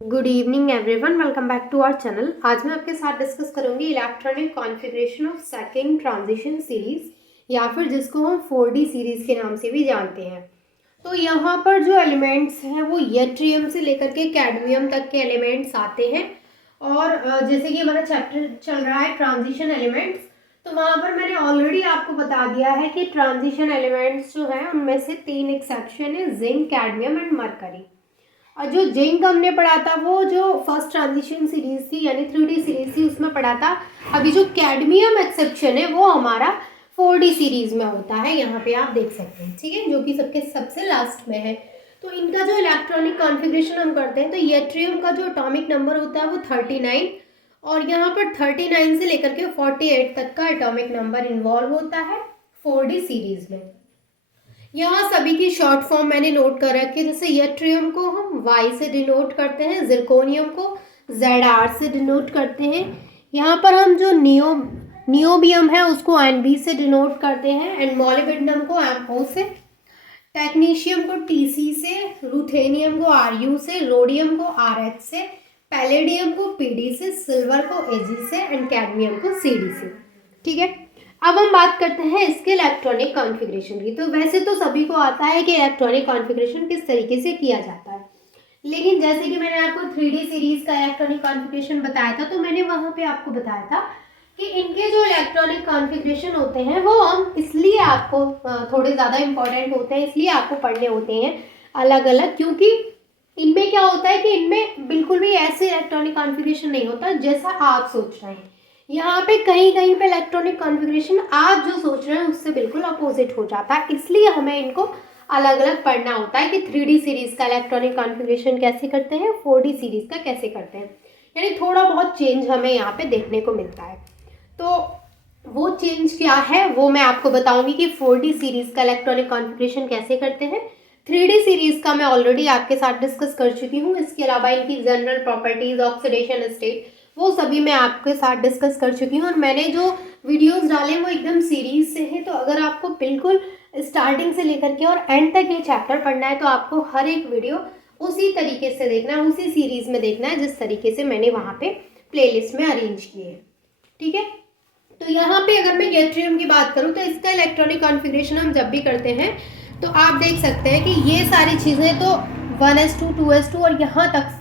Good evening everyone, welcome back to our channel. आज मैं आपके साथ डिस्कस करूंगी electronic configuration of second transition series या फिर जिसको हम 4D सीरीज के नाम से भी जानते हैं। तो यहाँ पर जो एलिमेंट्स हैं वो यट्रियम से लेकर के कैडमियम तक के एलिमेंट्स आते हैं। और जैसे कि हमारा चैप्टर चल रहा है ट्रांजिशन एलिमेंट्स, तो वहाँ पर मैंने ऑलरेडी आपको बता दिया है कि ट्रांजिशन एलिमेंट्स जो हैं उनमें से 3 एक्सेप्शन है, जिंक, कैडमियम एंड मरकरी। और जो जिंक हमने पढ़ा था वो जो फर्स्ट ट्रांजिशन सीरीज थी यानी 3D सीरीज थी उसमें पढ़ा था। अभी जो कैडमियम एक्सेप्शन है वो हमारा 4D सीरीज में होता है, यहाँ पे आप देख सकते हैं, ठीक है, जो कि सबसे लास्ट में है। तो इनका जो इलेक्ट्रॉनिक कॉन्फ़िगरेशन हम करते हैं तो यट्रियम का जो एटॉमिक नंबर होता है वो 39 और यहाँ पर 39 से लेकर के 48 तक का एटॉमिक नंबर इन्वॉल्व होता है 4D सीरीज में। यहाँ सभी की शॉर्ट फॉर्म मैंने नोट कर रखी है। जैसे यट्रियम को हम Y से डिनोट करते हैं, जिरकोनियम को ZR से डिनोट करते हैं। यहाँ पर हम जो नियोबियम है उसको NB से डिनोट करते हैं एंड मोलिब्डेनम को MO से, टेक्नीशियम को TC से, रूथेनियम को RU से, रोडियम को RH से, पैलेडियम को PD से, सिल्वर को AG से एंड कैडमियम को CD से। ठीक है, अब हम बात करते हैं इसके इलेक्ट्रॉनिक कॉन्फ़िगरेशन की। तो वैसे तो सभी को आता है कि इलेक्ट्रॉनिक कॉन्फ़िगरेशन किस तरीके से किया जाता है, लेकिन जैसे कि मैंने आपको 3D सीरीज का इलेक्ट्रॉनिक कॉन्फ़िगरेशन बताया था तो मैंने वहाँ पे आपको बताया था कि इनके जो इलेक्ट्रॉनिक कॉन्फ़िगरेशन होते हैं वो हम इसलिए आपको थोड़े ज़्यादा इंपॉर्टेंट होते हैं, इसलिए आपको पढ़ने होते हैं अलग अलग, क्योंकि इनमें क्या होता है कि इनमें बिल्कुल भी ऐसे इलेक्ट्रॉनिक कॉन्फ़िगरेशन नहीं होता जैसा आप सोच रहे हैं। यहाँ पे कहीं कहीं पे इलेक्ट्रॉनिक कॉन्फ़िगरेशन आप जो सोच रहे हैं उससे बिल्कुल अपोजिट हो जाता है, इसलिए हमें इनको अलग अलग पढ़ना होता है कि 3D सीरीज का इलेक्ट्रॉनिक कॉन्फ़िगरेशन कैसे करते हैं, 4D सीरीज का कैसे करते हैं, यानी थोड़ा बहुत चेंज हमें यहाँ पे देखने को मिलता है। तो वो चेंज क्या है वो मैं आपको बताऊंगी कि 4D सीरीज का इलेक्ट्रॉनिक कॉन्फ़िगरेशन कैसे करते हैं। 3D सीरीज का मैं ऑलरेडी आपके साथ डिस्कस कर चुकी हूँ। इसके अलावा इनकी जनरल प्रॉपर्टीज, ऑक्सीडेशन स्टेट, वो सभी मैं आपके साथ डिस्कस कर चुकी हूँ और मैंने जो वीडियोस डाले वो एकदम सीरीज से हैं। तो अगर आपको बिल्कुल स्टार्टिंग से लेकर के और एंड तक ये चैप्टर पढ़ना है तो आपको हर एक वीडियो उसी तरीके से देखना है, उसी सीरीज में देखना है जिस तरीके से मैंने वहाँ पे प्लेलिस्ट में अरेंज किए हैं। ठीक है, तो यहाँ पे अगर मैं यट्रियम की बात करूँ तो इसका इलेक्ट्रॉनिक कॉन्फ़िगरेशन हम जब भी करते हैं तो आप देख सकते हैं कि ये सारी चीज़ें तो 1s2 2s2 और यहाँ तक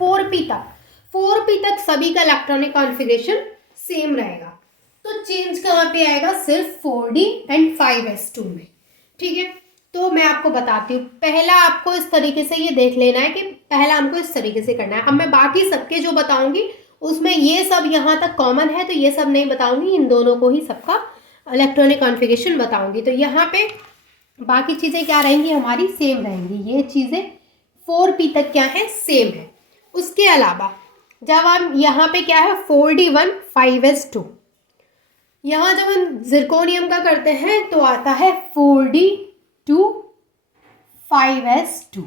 4p तक सभी का इलेक्ट्रॉनिक कॉन्फ़िगरेशन सेम रहेगा। तो चेंज कहाँ पे आएगा, सिर्फ 4D एंड 5s2 में। ठीक है, तो मैं आपको बताती हूँ। पहला आपको इस तरीके से ये देख लेना है कि पहला हमको इस तरीके से करना है। अब मैं बाकी सबके जो बताऊंगी उसमें ये सब यहाँ तक कॉमन है तो ये सब नहीं बताऊंगी, इन दोनों को ही सबका इलेक्ट्रॉनिक कॉन्फ़िगरेशन बताऊंगी। तो यहाँ पे बाकी चीज़ें क्या रहेंगी, हमारी सेम रहेंगी। ये चीज़ें 4p तक क्या है, सेम है। उसके अलावा जब हम यहाँ पे क्या है 4D1 5s2, यहाँ जब हम जिरकोनियम का करते हैं तो आता है 4D2 5s2।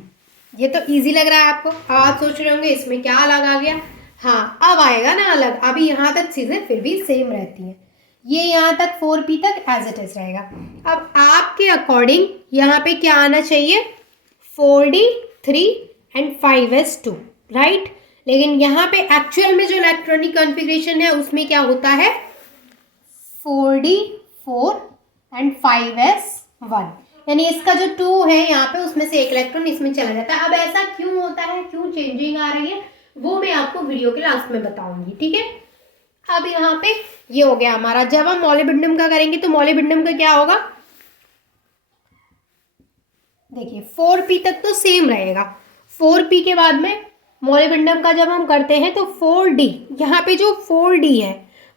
ये तो इजी लग रहा है आपको। आप सोच रहे होंगे इसमें क्या अलग आ गया। हाँ, अब आएगा ना अलग। अभी यहाँ तक चीज़ें फिर भी सेम रहती हैं। ये यहाँ तक 4p तक एज इट इज रहेगा। अब आपके अकॉर्डिंग यहाँ पे क्या आना चाहिए, 4D3 एंड 5s2, राइट। लेकिन यहाँ पे एक्चुअल में जो इलेक्ट्रॉनिक कॉन्फ़िगरेशन है उसमें क्या होता है 4D4 एंड 5s1, यानी इसका जो 2 है यहाँ पे उसमें से एक इलेक्ट्रॉन इसमें चला जाता है। अब ऐसा क्यों होता है, क्यों चेंजिंग आ रही है, वो मैं आपको वीडियो के लास्ट में बताऊंगी। ठीक है, अब यहाँ पे ये हो गया हमारा। जब हम मोलिब्डेनम का करेंगे तो मोलिब्डेनम का क्या होगा, देखिए 4p तक तो सेम रहेगा। 4p के बाद में मोलिब्डेनम का जब हम करते हैं तो 4D, यहाँ पे जो 4D है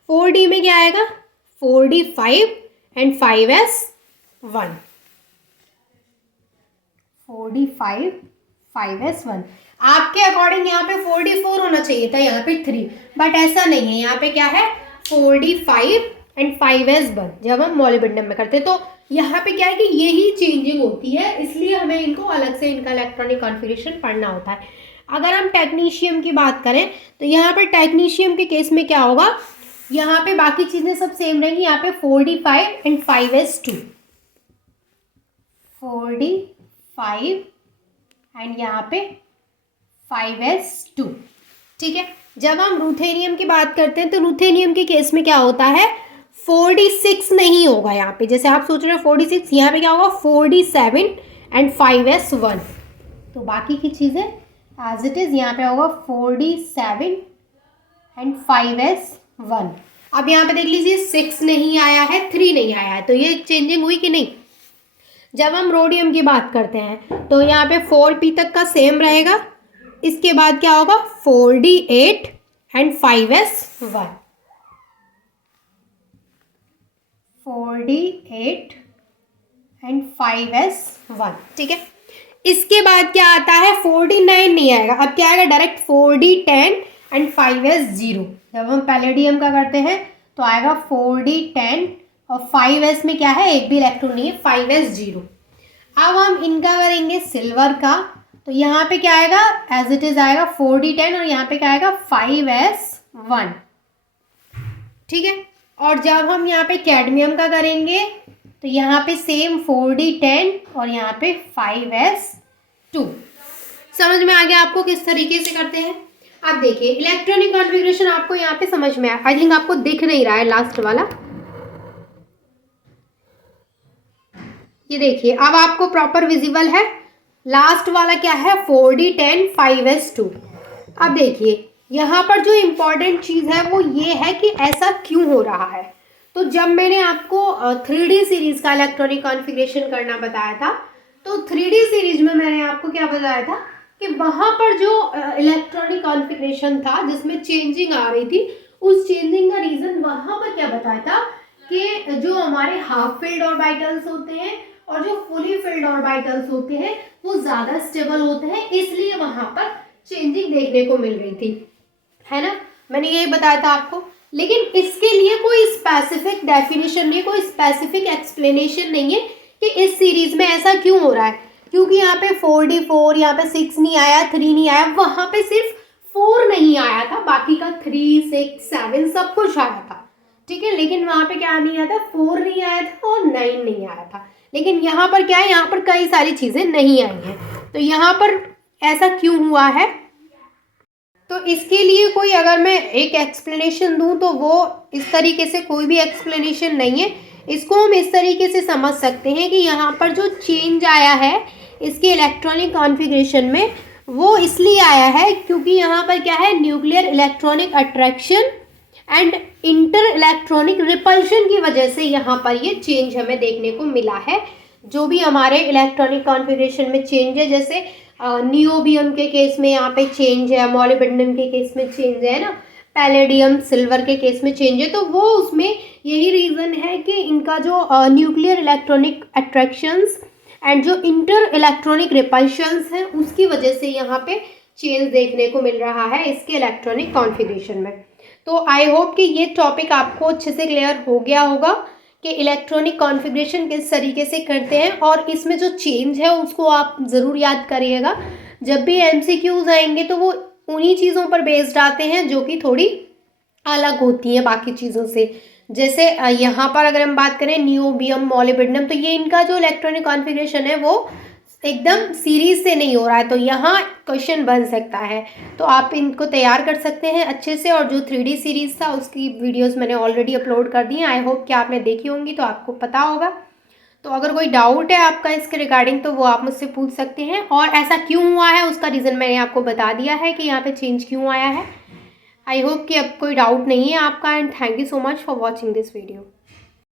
4D में क्या आएगा 4D5 and 5s1, 4D5 5s1। आपके अकॉर्डिंग यहाँ पे 4D4 होना चाहिए था, यहाँ पे 3, बट ऐसा नहीं है। यहाँ पे क्या है 4D5 एंड 5s1 जब हम मोलिब्डेनम में करते हैं। तो यहाँ पे क्या है कि यही चेंजिंग होती है, इसलिए हमें इनको अलग से इनका इलेक्ट्रॉनिक कॉन्फ़िगरेशन पढ़ना होता है। अगर हम टेक्नीशियम की बात करें तो यहाँ पर टेक्नीशियम के केस में क्या होगा, यहाँ पे बाकी चीज़ें सब सेम रहेंगी। यहाँ पे 4D5 and 5s2, 4D5 and यहाँ पे 5s2। ठीक है। जब हम रूथेनियम की बात करते हैं तो रूथेनियम के केस में क्या होता है, 4d6 नहीं होगा यहाँ पे, जैसे आप सोच रहे हो 4d6, यहाँ पे क्या होगा 4d7 एंड 5s1। तो बाकी की चीज़ें एज इट इज़ यहाँ पे होगा 4d7 एंड 5s1। अब यहाँ पे देख लीजिए 6 नहीं आया है, 3 नहीं आया है, तो ये चेंजिंग हुई कि नहीं। जब हम रोडियम की बात करते हैं तो यहाँ पे 4p तक का सेम रहेगा, इसके बाद क्या होगा 4d8 and 5s1, 4d8 and 5s1। ठीक है। इसके बाद क्या आता है, 4d9 नहीं आएगा, अब क्या आएगा डायरेक्ट 4d10 एंड 5s0। जब हम पैलेडियम का करते हैं तो आएगा 4d10 और 5s में क्या है, एक भी इलेक्ट्रॉन नहीं है, 5s0। अब हम इनका करेंगे सिल्वर का, तो यहाँ पे क्या आएगा, एज इट इज आएगा 4d10 और यहाँ पे क्या आएगा 5s1। ठीक है। और जब हम यहाँ पे कैडमियम का करेंगे तो यहाँ पे सेम 4d10 और यहाँ पे 5s2। समझ में आ गया आपको किस तरीके से करते हैं। अब देखिए इलेक्ट्रॉनिक कॉन्फ़िगरेशन आपको यहाँ पे समझ में आया, आई थिंक आपको दिख नहीं रहा है लास्ट वाला, ये देखिए अब आपको प्रॉपर विजिबल है। लास्ट वाला क्या है, 4d10 5s2। अब देखिए यहाँ पर जो इम्पोर्टेंट चीज़ है वो ये है कि ऐसा क्यों हो रहा है। तो जब मैंने आपको 3D सीरीज़ का इलेक्ट्रॉनिक कॉन्फ़िगरेशन करना बताया था, तो 3D सीरीज में मैंने आपको क्या बताया था कि वहाँ पर जो इलेक्ट्रॉनिक कॉन्फ़िगरेशन था जिसमें चेंजिंग आ रही थी, उस चेंजिंग का रीज़न वहाँ पर क्या बताया था कि जो हमारे हाफ फील्ड ऑर्बिटल्स होते हैं और जो फुली फील्ड ऑर्बिटल्स होते हैं वो ज़्यादा स्टेबल होते हैं, इसलिए वहाँ पर चेंजिंग देखने को मिल रही थी, है ना। मैंने यही बताया था आपको, लेकिन इसके लिए कोई स्पेसिफिक डेफिनेशन नहीं, कोई स्पेसिफिक एक्सप्लेनेशन नहीं है कि इस सीरीज में ऐसा क्यों हो रहा है। क्योंकि यहाँ पे 4d4, यहाँ पे 6 नहीं आया, 3 नहीं आया, वहाँ पे सिर्फ 4 नहीं आया था, बाकी का 3, 6, 7 सब कुछ आया था। ठीक है। लेकिन वहाँ पे क्या नहीं आया था, 4 नहीं आया था और 9 नहीं आया था। लेकिन यहाँ पर क्या है, यहाँ पर कई सारी चीज़ें नहीं आई हैं, तो यहाँ पर ऐसा क्यों हुआ है। तो इसके लिए कोई अगर मैं एक एक्सप्लेनेशन दूं तो वो इस तरीके से कोई भी एक्सप्लेनेशन नहीं है। इसको हम इस तरीके से समझ सकते हैं कि यहाँ पर जो चेंज आया है इसके इलेक्ट्रॉनिक कॉन्फ़िगरेशन में, वो इसलिए आया है क्योंकि यहाँ पर क्या है, nuclear electronic attraction and inter electronic repulsion की वजह से यहाँ पर ये चेंज हमें देखने को मिला है। जो भी हमारे इलेक्ट्रॉनिक कॉन्फ़िगरेशन में चेंज है, जैसे नियोबियम के केस में यहाँ पे चेंज है, मॉलिब्डेनम के केस में चेंज है ना, पैलेडियम सिल्वर के केस में चेंज है, तो वो उसमें यही रीज़न है कि इनका जो न्यूक्लियर इलेक्ट्रॉनिक अट्रैक्शंस एंड जो इंटर इलेक्ट्रॉनिक रिपल्शंस हैं उसकी वजह से यहाँ पे चेंज देखने को मिल रहा है इसके इलेक्ट्रॉनिक कॉन्फ़िगरेशन में। तो आई होप कि ये टॉपिक आपको अच्छे से क्लियर हो गया होगा कि इलेक्ट्रॉनिक कॉन्फ़िगरेशन किस तरीके से करते हैं, और इसमें जो चेंज है उसको आप ज़रूर याद करिएगा। जब भी MCQs आएंगे तो वो उन्हीं चीज़ों पर बेस्ड आते हैं जो कि थोड़ी अलग होती हैं बाकी चीज़ों से। जैसे यहाँ पर अगर हम बात करें नियोबियम मॉलिब्डेनम, तो ये इनका जो इलेक्ट्रॉनिक कॉन्फ़िगरेशन है वो एकदम सीरीज से नहीं हो रहा है, तो यहाँ क्वेश्चन बन सकता है। तो आप इनको तैयार कर सकते हैं अच्छे से। और जो 3D सीरीज़ था उसकी वीडियोस मैंने ऑलरेडी अपलोड कर दी हैं, आई होप कि आपने देखी होंगी तो आपको पता होगा। तो अगर कोई डाउट है आपका इसके रिगार्डिंग तो वो आप मुझसे पूछ सकते हैं। और ऐसा क्यों हुआ है उसका रीज़न मैंने आपको बता दिया है कि यहाँ पर चेंज क्यों आया है। आई होप कि अब कोई डाउट नहीं है आपका। And thank you so much for watching this video.